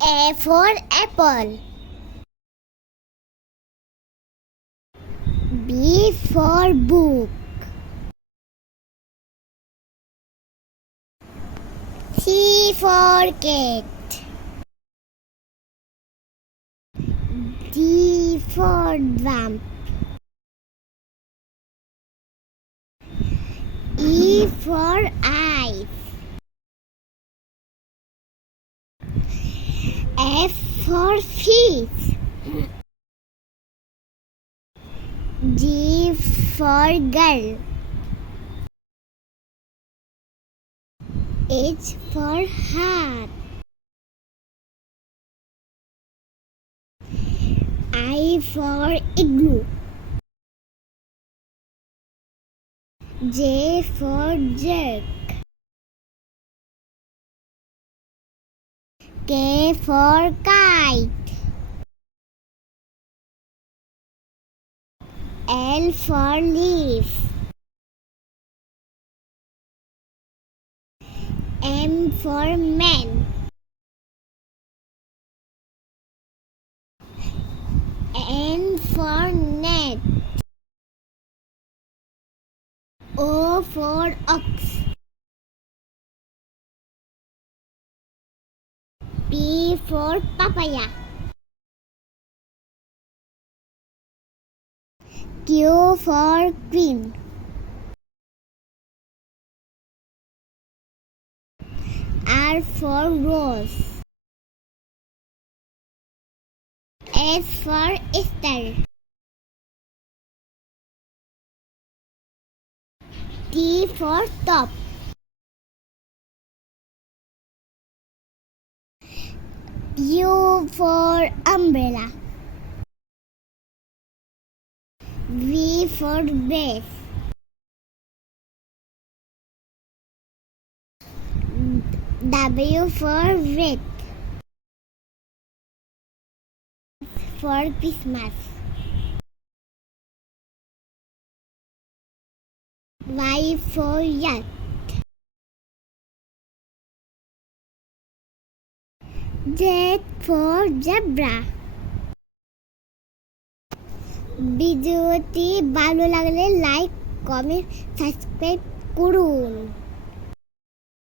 A for apple. B for book. C for cat. D for drum. E for eyes. F for fish. G for girl. H for heart. I for igloo. J for jerk. K for kite. L for leaf. M for man. N for net. O for ox. P for papaya. Q for queen. R for rose. S for star. T for top. U for umbrella. V for vase. W for wreath. For Christmas. Y for yacht. Z for zebra. ভিডিওটি ভালো লাগলে like, comment, subscribe করুন।